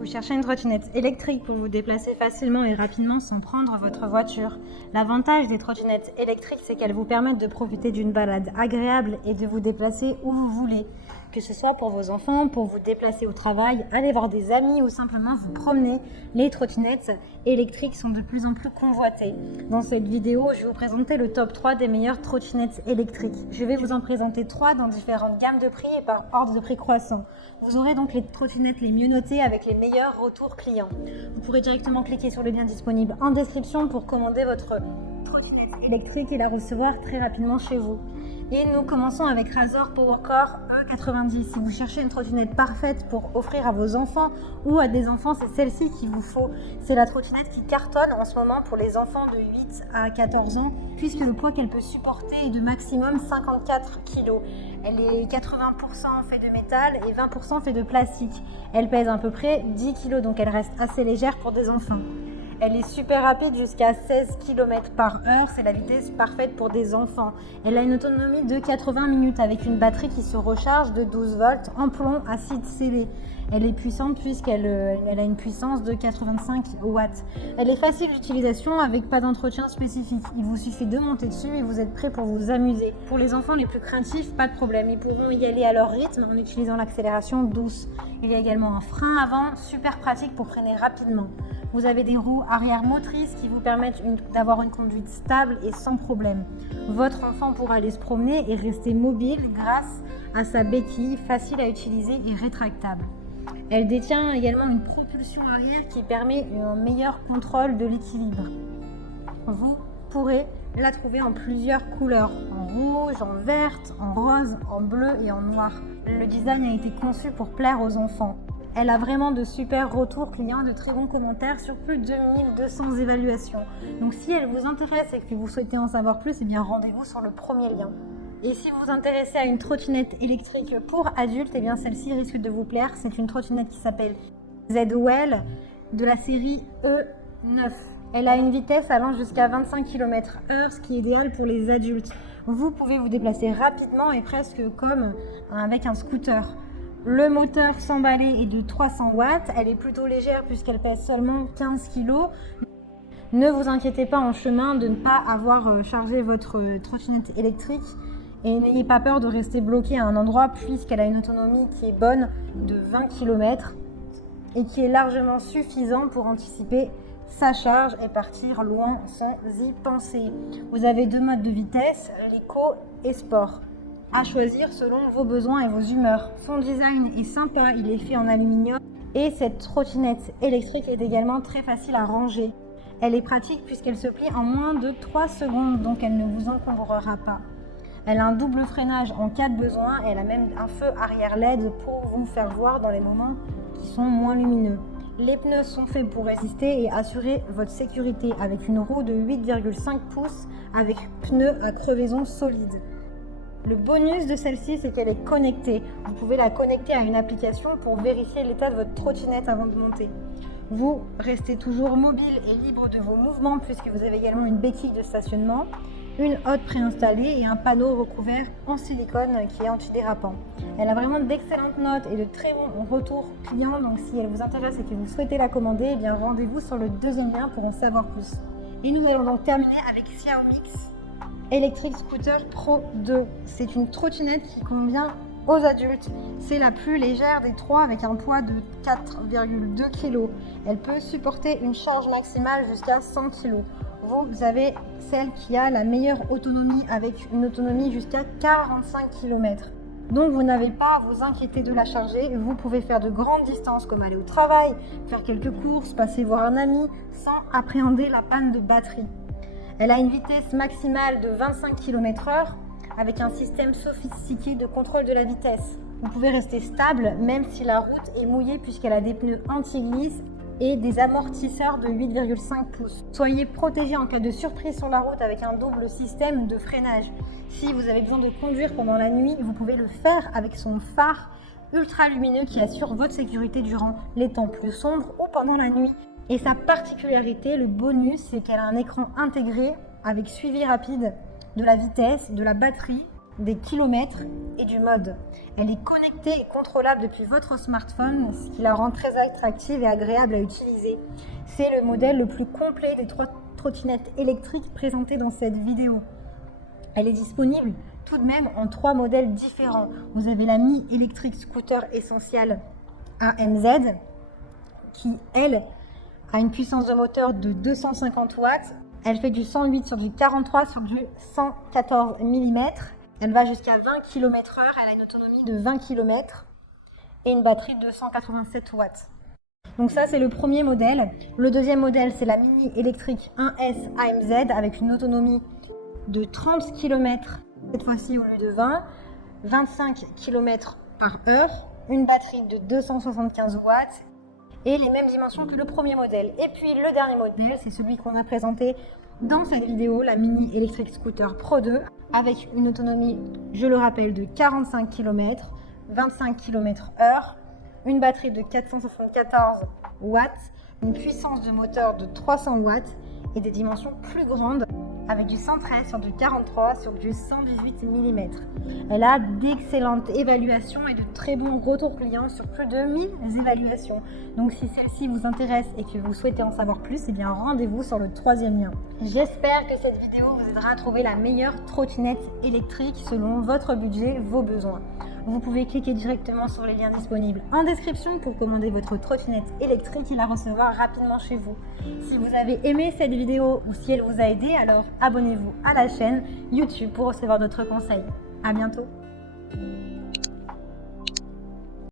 Vous cherchez une trottinette électrique pour vous déplacer facilement et rapidement sans prendre votre voiture. L'avantage des trottinettes électriques, c'est qu'elles vous permettent de profiter d'une balade agréable et de vous déplacer où vous voulez. Que ce soit pour vos enfants, pour vous déplacer au travail, aller voir des amis ou simplement vous promener, les trottinettes électriques sont de plus en plus convoitées. Dans cette vidéo, je vais vous présenter le top 3 des meilleures trottinettes électriques. Je vais vous en présenter 3 dans différentes gammes de prix et par ordre de prix croissant. Vous aurez donc les trottinettes les mieux notées avec les meilleurs retours clients. Vous pourrez directement cliquer sur le lien disponible en description pour commander votre trottinette électrique et la recevoir très rapidement chez vous. Et nous commençons avec Razor Powercore E90. Si vous cherchez une trottinette parfaite pour offrir à vos enfants ou à des enfants, c'est celle-ci qu'il vous faut. C'est la trottinette qui cartonne en ce moment pour les enfants de 8 à 14 ans, puisque le poids qu'elle peut supporter est de maximum 54 kg. Elle est 80% fait de métal et 20% fait de plastique. Elle pèse à peu près 10 kg, donc elle reste assez légère pour des enfants. Elle est super rapide, jusqu'à 16 km/h, c'est la vitesse parfaite pour des enfants. Elle a une autonomie de 80 minutes avec une batterie qui se recharge de 12 volts en plomb acide scellé. Elle est puissante puisqu'elle a une puissance de 85 watts. Elle est facile d'utilisation avec pas d'entretien spécifique. Il vous suffit de monter dessus et vous êtes prêt pour vous amuser. Pour les enfants les plus craintifs, pas de problème. Ils pourront y aller à leur rythme en utilisant l'accélération douce. Il y a également un frein avant, super pratique pour freiner rapidement. Vous avez des roues arrière motrices qui vous permettent d'avoir une conduite stable et sans problème. Votre enfant pourra aller se promener et rester mobile grâce à sa béquille facile à utiliser et rétractable. Elle détient également une propulsion arrière qui permet un meilleur contrôle de l'équilibre. Vous pourrez la trouver en plusieurs couleurs, en rouge, en verte, en rose, en bleu et en noir. Le design a été conçu pour plaire aux enfants. Elle a vraiment de super retours clients, de très bons commentaires sur plus de 1200 évaluations. Donc si elle vous intéresse et que vous souhaitez en savoir plus, eh bien rendez-vous sur le premier lien. Et si vous vous intéressez à une trottinette électrique pour adultes, eh bien celle-ci risque de vous plaire. C'est une trottinette qui s'appelle Z-Well de la série E9. Elle a une vitesse allant jusqu'à 25 km/h, ce qui est idéal pour les adultes. Vous pouvez vous déplacer rapidement et presque comme avec un scooter. Le moteur sans balai est de 300 watts. Elle est plutôt légère puisqu'elle pèse seulement 15 kg. Ne vous inquiétez pas en chemin de ne pas avoir chargé votre trottinette électrique et n'ayez pas peur de rester bloqué à un endroit puisqu'elle a une autonomie qui est bonne de 20 km et qui est largement suffisant pour anticiper sa charge et partir loin sans y penser. Vous avez 2 modes de vitesse, l'éco et sport, à choisir selon vos besoins et vos humeurs. Son design est sympa, il est fait en aluminium et cette trottinette électrique est également très facile à ranger. Elle est pratique puisqu'elle se plie en moins de 3 secondes, donc elle ne vous encombrera pas. Elle a un double freinage en cas de besoin et elle a même un feu arrière LED pour vous faire voir dans les moments qui sont moins lumineux. Les pneus sont faits pour résister et assurer votre sécurité avec une roue de 8,5 pouces avec pneus à crevaison solide. Le bonus de celle-ci, c'est qu'elle est connectée. Vous pouvez la connecter à une application pour vérifier l'état de votre trottinette avant de monter. Vous restez toujours mobile et libre de vos mouvements puisque vous avez également une béquille de stationnement, une hotte préinstallée et un panneau recouvert en silicone qui est antidérapant. Elle a vraiment d'excellentes notes et de très bons retours clients, donc si elle vous intéresse et que vous souhaitez la commander, eh bien rendez-vous sur le deuxième lien pour en savoir plus. Et nous allons donc terminer avec Xiaomix Electric Scooter Pro 2. C'est une trottinette qui convient aux adultes. C'est la plus légère des 3 avec un poids de 4,2 kg. Elle peut supporter une charge maximale jusqu'à 100 kg. Vous avez celle qui a la meilleure autonomie avec une autonomie jusqu'à 45 km. Donc vous n'avez pas à vous inquiéter de la charger. Vous pouvez faire de grandes distances comme aller au travail, faire quelques courses, passer voir un ami sans appréhender la panne de batterie. Elle a une vitesse maximale de 25 km/h avec un système sophistiqué de contrôle de la vitesse. Vous pouvez rester stable même si la route est mouillée puisqu'elle a des pneus anti-glisse et des amortisseurs de 8,5 pouces. Soyez protégé en cas de surprise sur la route avec un double système de freinage. Si vous avez besoin de conduire pendant la nuit, vous pouvez le faire avec son phare ultra lumineux qui assure votre sécurité durant les temps plus sombres ou pendant la nuit. Et sa particularité, le bonus, c'est qu'elle a un écran intégré avec suivi rapide de la vitesse, de la batterie, des kilomètres et du mode. Elle est connectée et contrôlable depuis votre smartphone, ce qui la rend très attractive et agréable à utiliser. C'est le modèle le plus complet des 3 trottinettes électriques présentées dans cette vidéo. Elle est disponible tout de même en 3 modèles différents. Vous avez la Mi Electric Scooter Essential AMZ qui, elle, a une puissance de moteur de 250 watts. Elle fait du 108 sur du 43 sur du 114 mm. Elle va jusqu'à 20 km/h. Elle a une autonomie de 20 km et une batterie de 187 watts. Donc ça, c'est le premier modèle. Le deuxième modèle, c'est la Mini Electric 1S AMZ avec une autonomie de 30 km, cette fois-ci au lieu de 20, 25 km/h, une batterie de 275 watts et les mêmes dimensions que le premier modèle. Et puis le dernier modèle, c'est celui qu'on a présenté dans cette vidéo, la Mini Electric Scooter Pro 2, avec une autonomie, je le rappelle, de 45 km, 25 km/h, une batterie de 474 watts, une puissance de moteur de 300 watts et des dimensions plus grandes, avec du 113 sur du 43 sur du 118 mm. Elle a d'excellentes évaluations et de très bons retours clients sur plus de 1000 évaluations. Donc si celle-ci vous intéresse et que vous souhaitez en savoir plus, eh bien rendez-vous sur le 3e lien. J'espère que cette vidéo vous aidera à trouver la meilleure trottinette électrique selon votre budget, vos besoins. Vous pouvez cliquer directement sur les liens disponibles en description pour commander votre trottinette électrique et la recevoir rapidement chez vous. Si vous avez aimé cette vidéo ou si elle vous a aidé, alors abonnez-vous à la chaîne YouTube pour recevoir d'autres conseils. À bientôt!